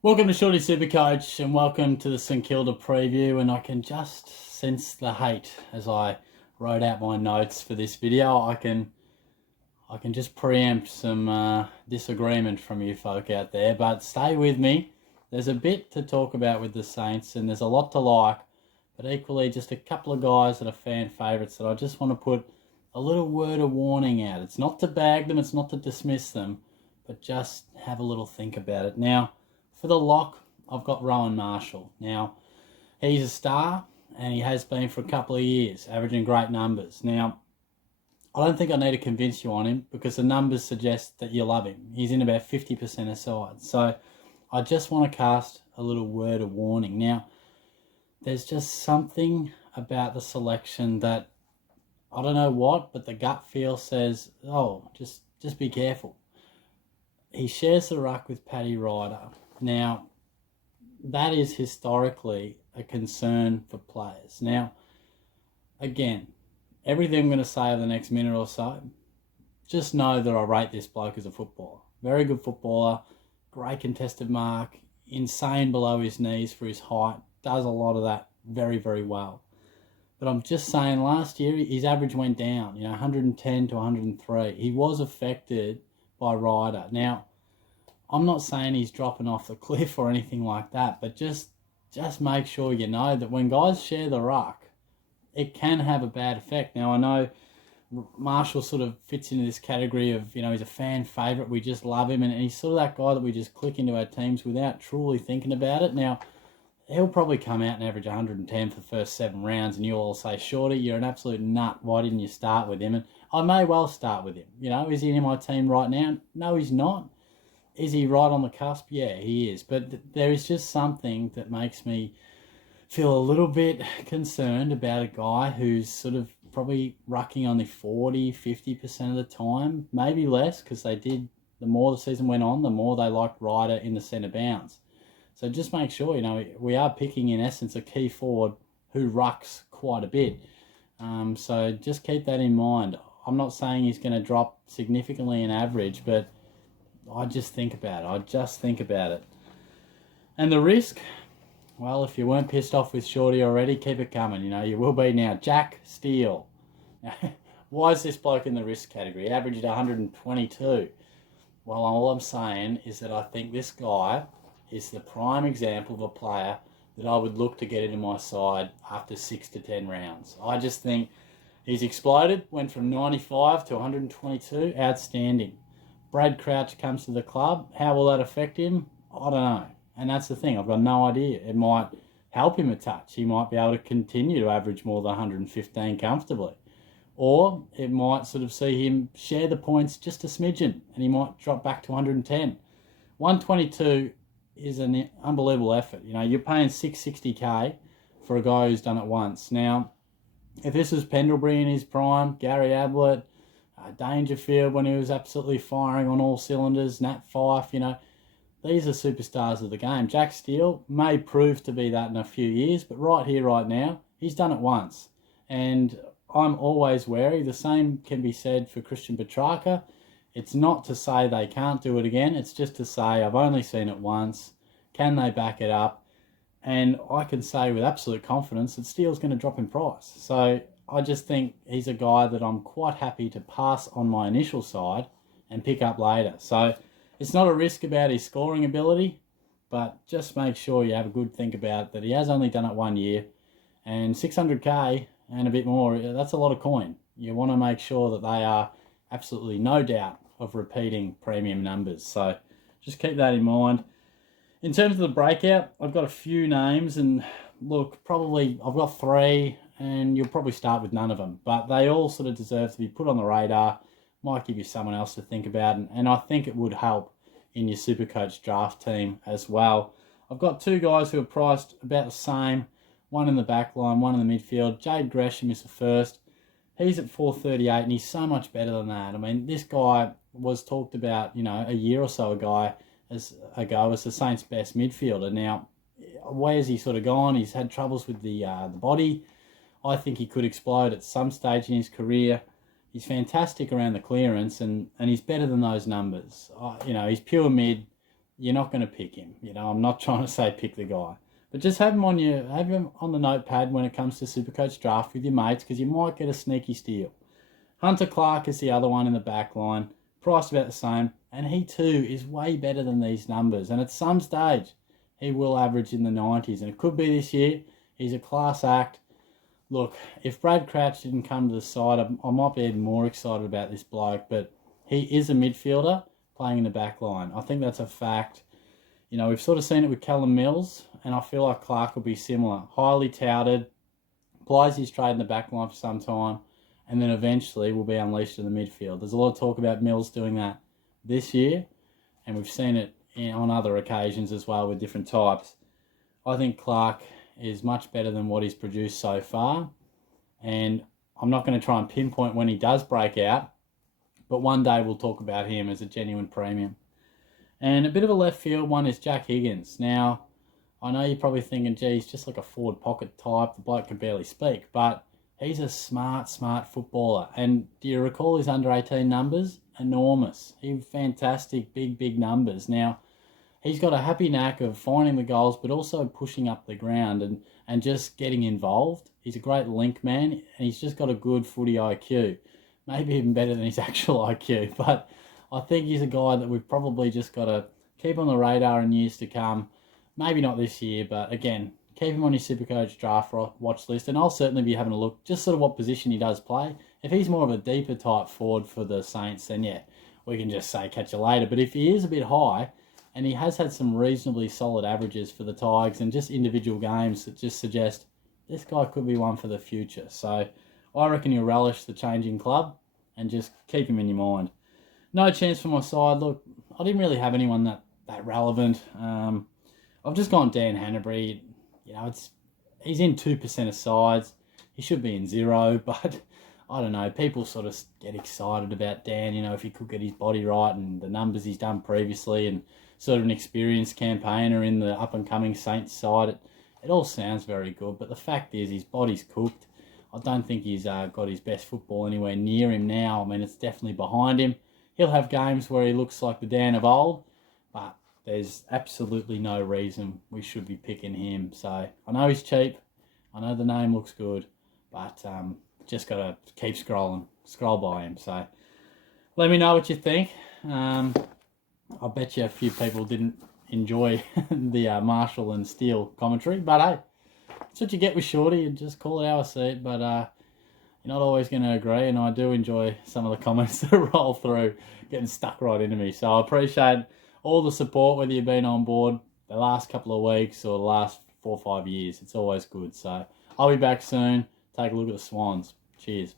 Welcome to Shorty Supercoach and welcome to the St Kilda preview, and I can just sense the hate as I wrote out my notes for this video. I can just preempt some disagreement from you folk out there, but stay with me. There's a bit to talk about with the Saints and there's a lot to like, but equally just a couple of guys that are fan favourites that I just want to put a little word of warning out. It's not to bag them, it's not to dismiss them, but just have a little think about it. Now, for the lock, I've got Rowan Marshall. Now, he's a star, and he has been for a couple of years, averaging great numbers. Now, I don't think I need to convince you on him because the numbers suggest that you love him. He's in about 50% of sides. So I just want to cast a little word of warning. Now, there's just something about the selection that, I don't know what, but the gut feel says, oh, just be careful. He shares the ruck with Paddy Ryder. Now, that is historically a concern for players. Now, again, everything I'm going to say over the next minute or so, just know that I rate this bloke as a footballer. Very good footballer, great contested mark, insane below his knees for his height, does a lot of that very, very well. But I'm just saying, last year his average went down, 110 to 103. He was affected by Ryder. Now, I'm not saying he's dropping off the cliff or anything like that, but just make sure you know that when guys share the ruck, it can have a bad effect. Now, I know Marshall sort of fits into this category of, he's a fan favourite. We just love him, and he's sort of that guy that we just click into our teams without truly thinking about it. Now, he'll probably come out and average 110 for the first 7 rounds, and you'll all say, Shorty, you're an absolute nut. Why didn't you start with him? And I may well start with him. Is he in my team right now? No, he's not. Is he right on the cusp? Yeah, he is. But there is just something that makes me feel a little bit concerned about a guy who's sort of probably rucking only 40, 50% of the time, maybe less, because the more the season went on, the more they liked Ryder in the centre bounce. So just make sure, we are picking in essence a key forward who rucks quite a bit. So just keep that in mind. I'm not saying he's going to drop significantly in average, but I just think about it. And the risk, well, if you weren't pissed off with Shorty already, keep it coming. You will be now. Jack Steele. Why is this bloke in the risk category? He averaged 122. Well, all I'm saying is that I think this guy is the prime example of a player that I would look to get into my side after 6 to 10 rounds. I just think he's exploded, went from 95 to 122. Outstanding. Brad Crouch comes to the club. How will that affect him? I don't know. And that's the thing. I've got no idea. It might help him a touch. He might be able to continue to average more than 115 comfortably. Or it might sort of see him share the points just a smidgen and he might drop back to 110. 122 is an unbelievable effort. You're paying 660k for a guy who's done it once. Now, if this was Pendlebury in his prime, Gary Ablett, Dangerfield when he was absolutely firing on all cylinders, Nat Fyfe, these are superstars of the game. Jack Steele may prove to be that in a few years, but right here, right now, he's done it once. And I'm always wary. The same can be said for Christian Petrarca. It's not to say they can't do it again. It's just to say I've only seen it once. Can they back it up? And I can say with absolute confidence that Steele's going to drop in price. So I just think he's a guy that I'm quite happy to pass on my initial side and pick up later. So it's not a risk about his scoring ability, but just make sure you have a good think about it, that he has only done it 1 year. And 600k and a bit more, that's a lot of coin. You want to make sure that they are absolutely no doubt of repeating premium numbers. So just keep that in mind. In terms of the breakout, I've got a few names, and look, probably I've got 3, and you'll probably start with none of them, but they all sort of deserve to be put on the radar. Might give you someone else to think about, and I think it would help in your Supercoach draft team as well. I've got 2 guys who are priced about the same, one in the back line, one in the midfield. Jade Gresham is the first. He's at 438, and he's so much better than that. I mean, this guy was talked about, a year or so ago as the Saints' best midfielder. Now, where's he sort of gone? He's had troubles with the body. I think he could explode at some stage in his career. He's fantastic around the clearance, and he's better than those numbers. He's pure mid, you're not going to pick him. You know, I'm not trying to say pick the guy, but just have him on the notepad when it comes to Supercoach draft with your mates, because you might get a sneaky steal. Hunter Clark is the other one in the back line, priced about the same, and he too is way better than these numbers. And at some stage, he will average in the 90s, and it could be this year. He's a class act. Look, if Brad Crouch didn't come to the side, I might be even more excited about this bloke, but he is a midfielder playing in the back line. I think that's a fact. You know, we've sort of seen it with Callum Mills, and I feel like Clark will be similar. Highly touted, applies his trade in the back line for some time, and then eventually will be unleashed in the midfield. There's a lot of talk about Mills doing that this year, and we've seen it on other occasions as well with different types. I think Clark is much better than what he's produced so far, and I'm not going to try and pinpoint when he does break out, but one day we'll talk about him as a genuine premium. And a bit of a left field one is Jack Higgins. Now, I know you're probably thinking, gee, he's just like a forward pocket type, the bloke can barely speak, but he's a smart footballer. And do you recall his under-18 numbers? Enormous. He's fantastic, big numbers. Now, he's got a happy knack of finding the goals, but also pushing up the ground and just getting involved. He's a great link man, and he's just got a good footy IQ. Maybe even better than his actual IQ. But I think he's a guy that we've probably just got to keep on the radar in years to come. Maybe not this year, but again, keep him on your Supercoach draft watch list, and I'll certainly be having a look just sort of what position he does play. If he's more of a deeper type forward for the Saints, then yeah, we can just say catch you later. But if he is a bit high, and he has had some reasonably solid averages for the Tigers and just individual games that just suggest this guy could be one for the future. So I reckon you'll relish the changing club and just keep him in your mind. No chance for my side. Look, I didn't really have anyone that relevant. I've just gone Dan Hanbury. You know, he's in 2% of sides. He should be in 0, but I don't know. People sort of get excited about Dan, you know, if he could get his body right and the numbers he's done previously and sort of an experienced campaigner in the up-and-coming Saints side. It all sounds very good, but the fact is his body's cooked. I don't think he's got his best football anywhere near him now. I mean, it's definitely behind him. He'll have games where he looks like the Dan of old, but there's absolutely no reason we should be picking him. So I know he's cheap. I know the name looks good, but just got to keep scroll by him. So let me know what you think. I bet you a few people didn't enjoy the Marshall and Steele commentary, but hey, that's what you get with Shorty. You just call it our seat, but you're not always going to agree, and I do enjoy some of the comments that roll through, getting stuck right into me. So I appreciate all the support, whether you've been on board the last couple of weeks or the last 4 or 5 years. It's always good. So I'll be back soon. Take a look at the Swans. Cheers.